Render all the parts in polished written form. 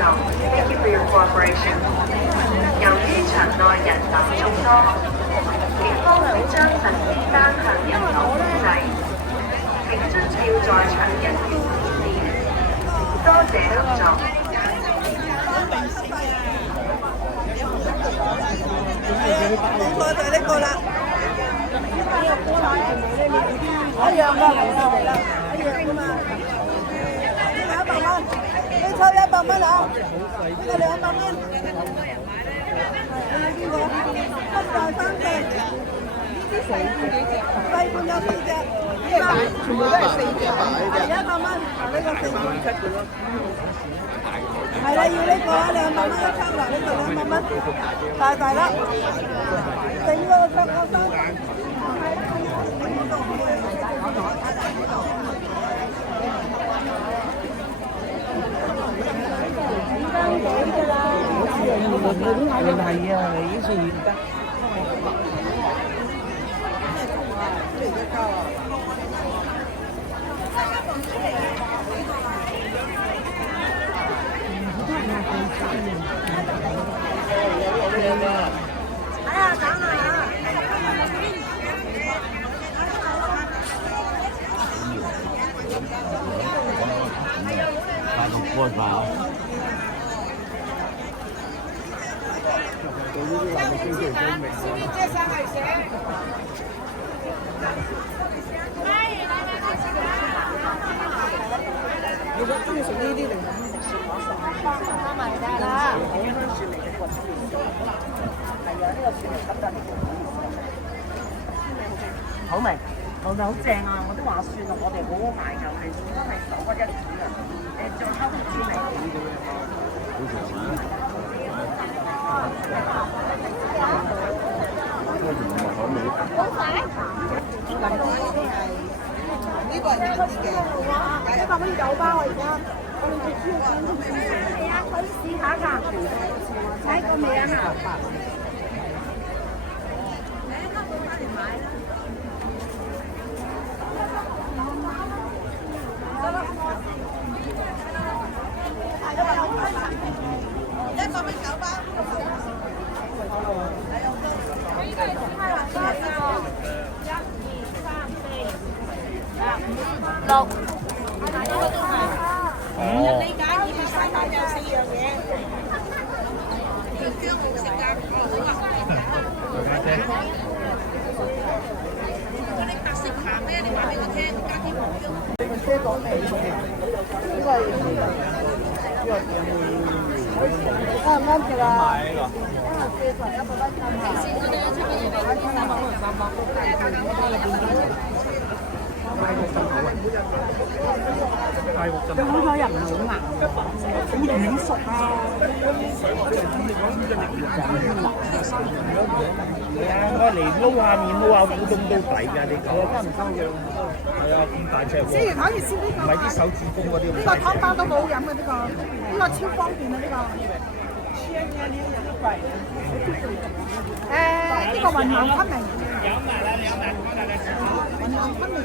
續，Thank you for your cooperation。由於場內人流眾多，警方會將實施單向人流管制，請遵照在場人員指示。多謝合作。呢個就係呢個啦，一樣㗎，嚟啦，一樣㗎嘛。100蚊，你抽100蚊啊？呢個200蚊。係邊個？北大3隻，呢啲細半有4隻，全部都係4隻，係100蚊。呢個4隻。係啦，要呢個啊，200蚊一抽啦，呢個200蚊，大啦，整個得個3。係啊，你算唔得。哎呀，等下啊！大陸過吧。你中意食呢啲定加埋㗎啦？係啊，呢個雪梨咁就好味，好味好正啊！我都話算啦，我哋好好賣㗎，係真係手屈一指啊！再溝唔知味。好快！呢個係難啲嘅，100蚊9包啊！而家我哋最主要想係啊，可以試下㗎，睇過未啊？100蚊9包。6，你揀200塊有4樣嘢，條薑冇食㗎，嗰啲特色鹹咩？你話俾我聽，加啲黃薑。呢個車講味，呢個啱唔啱食啊？買呢個。佢好彩又唔係好硬，好軟熟啊！係啊，我嚟撈下面撈下股東都抵㗎，你講收唔收嘅？係啊，咁大隻喎！燒魚可以燒呢個，唔係啲手指公嗰啲。呢個湯包都好飲嘅呢個，呢個超方便啊呢個。呢個雲南昆明。雲南昆明。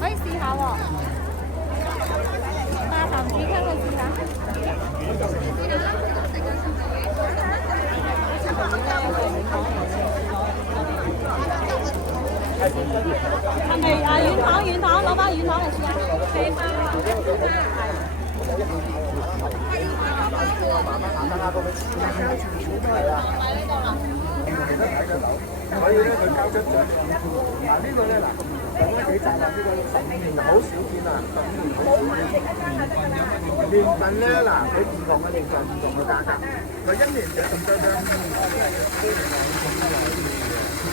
可以試下喎，大頭子香去試下。係咪啊？軟糖，攞包軟糖嚟試下。4包啊！所以咧，佢交出獎。嗱呢個咧，嗱講得幾集啊？呢個15年好少見啊，15年。年份咧，嗱佢唔同嘅年份唔同嘅價格。佢1年就咁多張。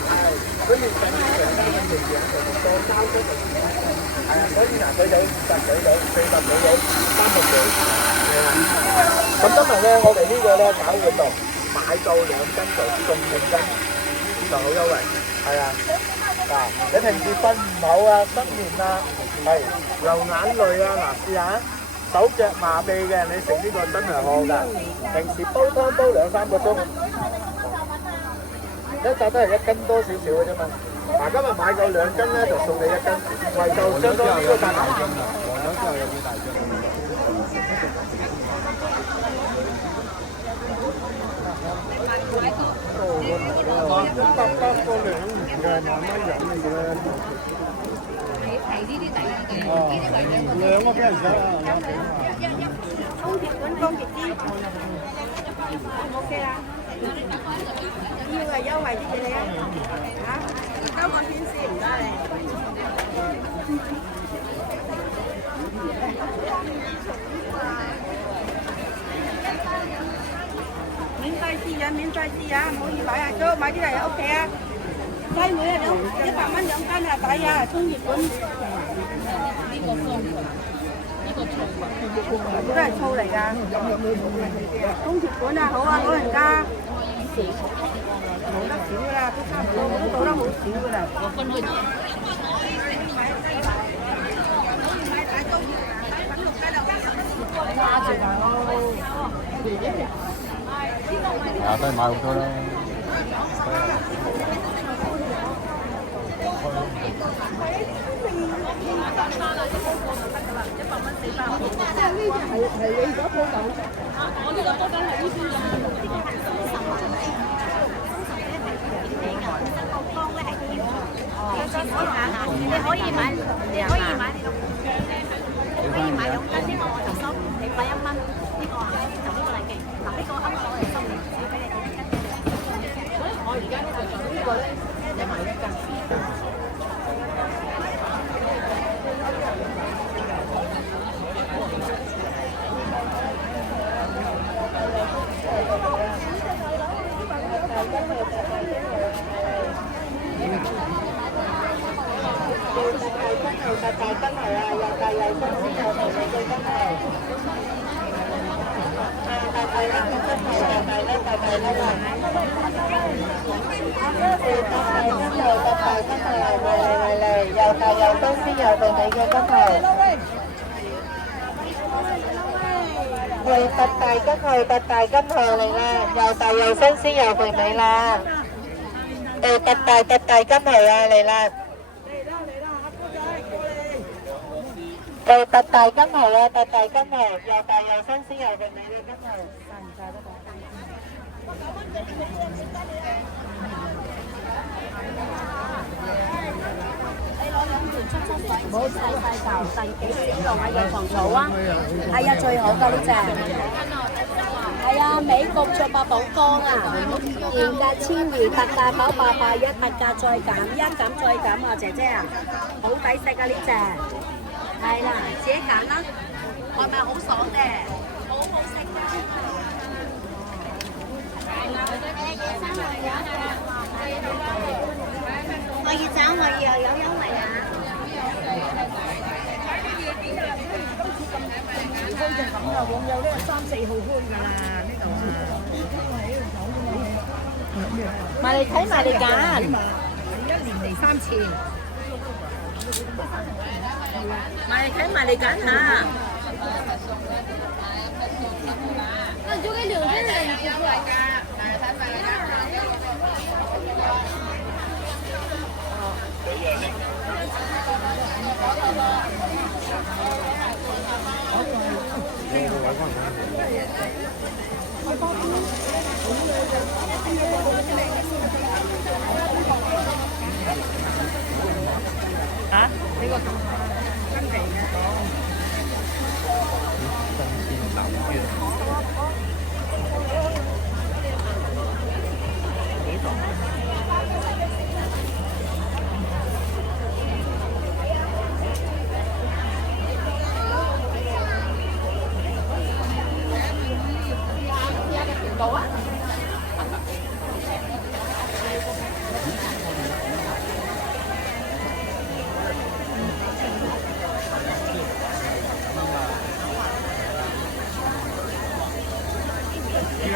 係，佢年份長咧，營養就多，交出就少。係啊，所以嗱，佢哋50幾到40幾到30幾，係啊。咁今日咧，我哋呢個咧搞活動，買到2斤就送5斤，就好優惠，係啊。嗱，你平時瞓唔好啊、失眠啊、係流眼淚啊，嗱試下。手腳麻痹嘅，你食呢個真係好㗎。平時煲湯煲2-3個鐘，一扎都係1斤多少少嘅啫嘛。嗱，今日買夠2斤咧，就送你1斤，為就相當於個大大斤。黃咗之後有幾大張？100個2元嘅，慢慢飲嚟嘅咧。係呢啲第二嘅，呢啲為2個幾人食啊？葱鐵管乾熱啲，OK 啦。要係優惠啲俾你啊！嚇，交個錢先，唔該你。免費試飲，免費試飲，唔好意買啊！租買啲嚟屋企啊！雞妹啊，100蚊2斤啊，抵啊！葱熱管。呢個葱，呢個醋，都係醋嚟㗎。葱鐵管啊，好啊，老人家。冇得少㗎啦，都差唔多，我都倒得好少㗎啦。我分開。揸住大佬。啊，都係買好多啦。你可以買2斤呢個我就收你1蚊，呢個就呢個嚟嘅，嗱呢個啱啱我哋收少俾你1斤。我而家咧就做呢個咧，你買1斤。大根係啊，又大又新鮮又肥美嘅真係。大啦，真係大啦，大啦啦。大根係嚟，又大又新鮮又肥美嘅真係。係特大根係嚟啦，又大又新鮮又肥美啦。特大根係啊嚟啦。特大金蠔啊，特大金蠔，又大又新鮮又肥美嘅金蠔，晒唔晒得到？你攞2條出水，唔好細嚿，第幾條用啊？藥房草啊？係啊，最好㗎呢隻。係啊，美國雀霸寶江啊，原價1000元，特價981，特價再減，一減再減啊，姐姐啊，好抵食啊呢隻。係啦，自己揀啦，外賣好爽嘅，好好食嘅。可以找我又有優惠啊！開就咁啦，往右呢3、4號開㗎啦，呢度啊。埋嚟睇，埋嚟揀。1年嚟3次。埋嚟睇，埋嚟揀下。那就给6个人一起过来干。啊？呢個跟地嘅。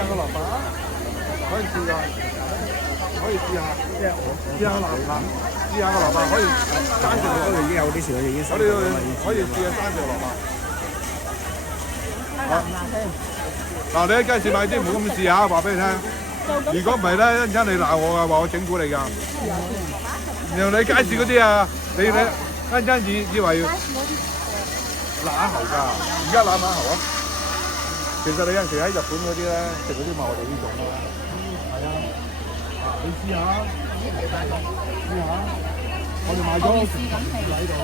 下個蘿蔔啊，可以試下，可以試下，試下個蘿蔔，試下個蘿蔔可以生食嗰度已經有啲時候已經我哋可以試下生食蘿蔔。嗱，你喺街市買啲唔好咁試下，話俾你聽。如果唔係咧，一陣間你鬧我㗎，話我整蠱你㗎。然後你街市嗰啲啊，你一陣間以為乸喉㗎，而家乸猴啊！其實你有陣時喺日本嗰啲咧食嗰啲咪我哋呢種咯。係啊，你試下，試下，我哋買咗喺度，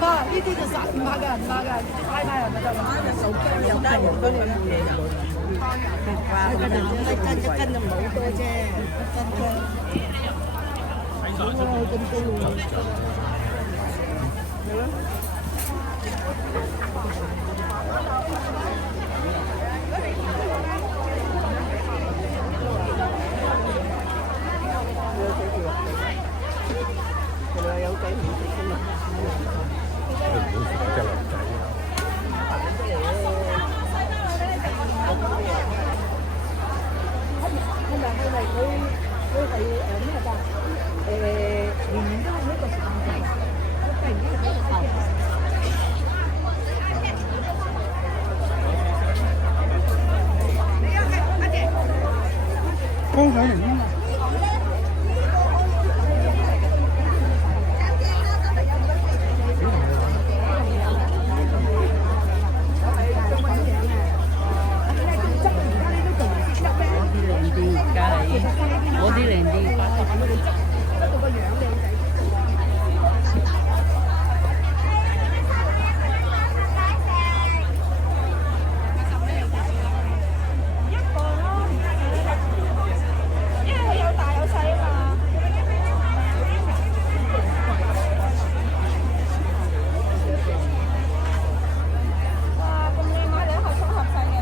媽，呢啲就實唔怕㗎，唔怕㗎，拉拉又咪得啦，手薑又得，好多嘢有。哇，一斤就唔好多啫，一斤啫。好啊，咁高喎。係咯。有仔唔食㗎嘛？唔好食隻男仔。佢係咩㗎？年年都係呢個時間㗎。突然間高水嚟㗎嘛？嗰啲靚啲，得到個樣靚仔。一個咯，因為佢有大有細啊嘛。哇，咁靚買兩盒中盒細嘅。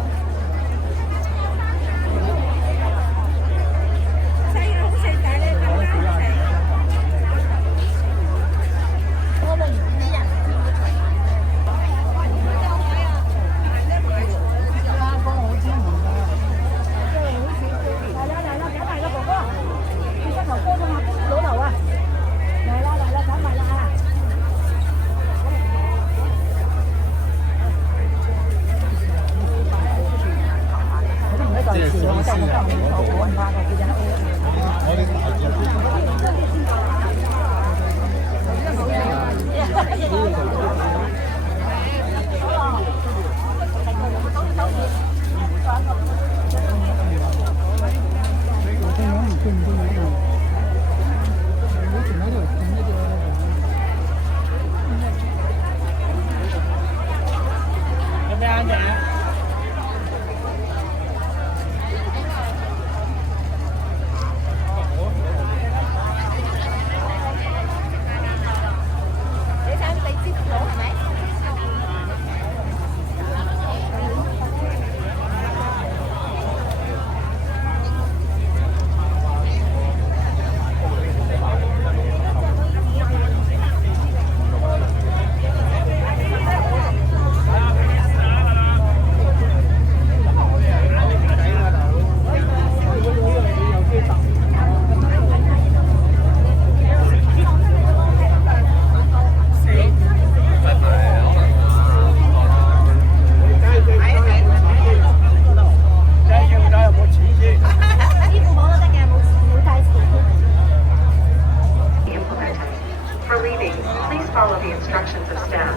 follow the instructions of staff.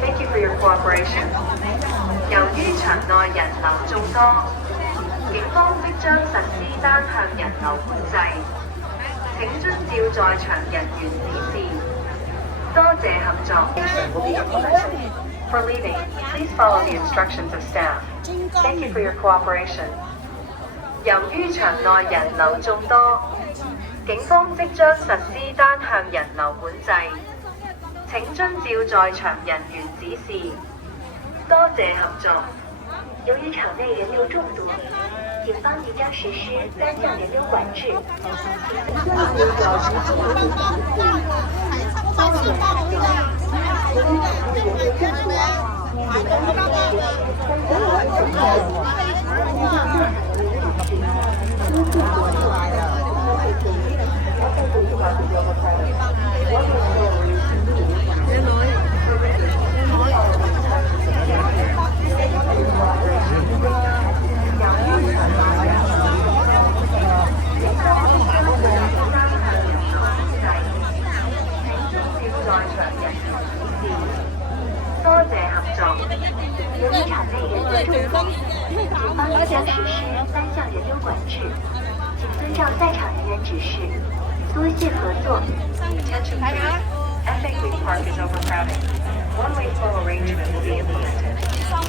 Thank you for your cooperation. 由於場內人流眾多，警方即將實施單向人流管制，請遵照在場人員指示。多謝合作。For For leaving, please follow the instructions of staff. Thank you for your cooperation. 由於場內人流眾多，警方即將實施單向人流管制，請遵照在場人員指示。多謝合作。由于场内人流众多，警方即将实施单向人流管制。多謝合作。由于场内人流众多，警方即将实施单向人流管制，请遵照在场人员指示，多谢合作。 Attention please. Ethically Park is overcrowded. One-way flow arrangement will be implemented.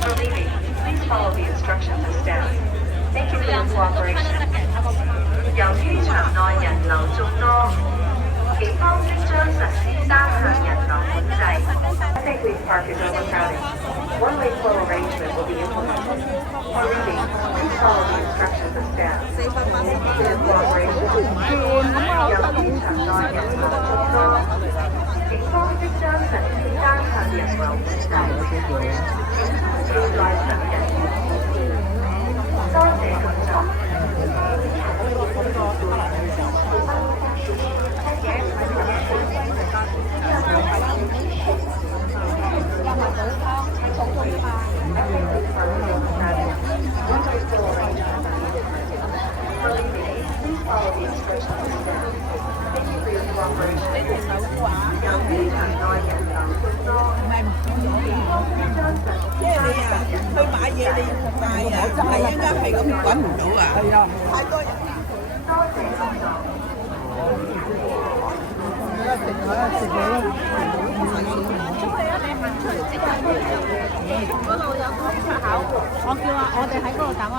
For leaving, please follow the instructions of staff. Thank you for your cooperation. 由於場內人流眾多，警方即將實施單向人流管制。Ethically Park is overcrowded. One-way flow arrangement will be implemented. For leaving, please follow the instructions of staff. Thank you for your cooperation. 由於場內人流眾多，警方即將實施單向人流管制，請遵照在場人員指示。多謝合作。即係你啊，去買嘢你要帶啊，係應該係咁揾唔到啊，係啊，太多人。嗰度有個出口，我哋喺嗰度等啊。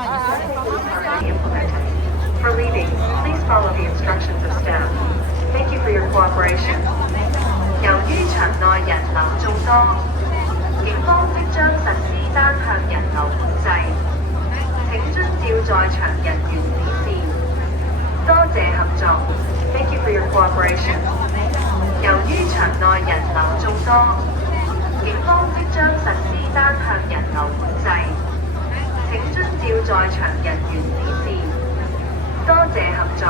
For leaving, please follow the instructions of staff. Thank you for your cooperation. 由於場內人流眾多，警方即將實施單向人流管制，請遵照在場人員指示。多謝合作。Thank you for your cooperation. 由於場內人流眾多，警方即將實施單向人流管制，請遵照在場人員指示。多謝合作。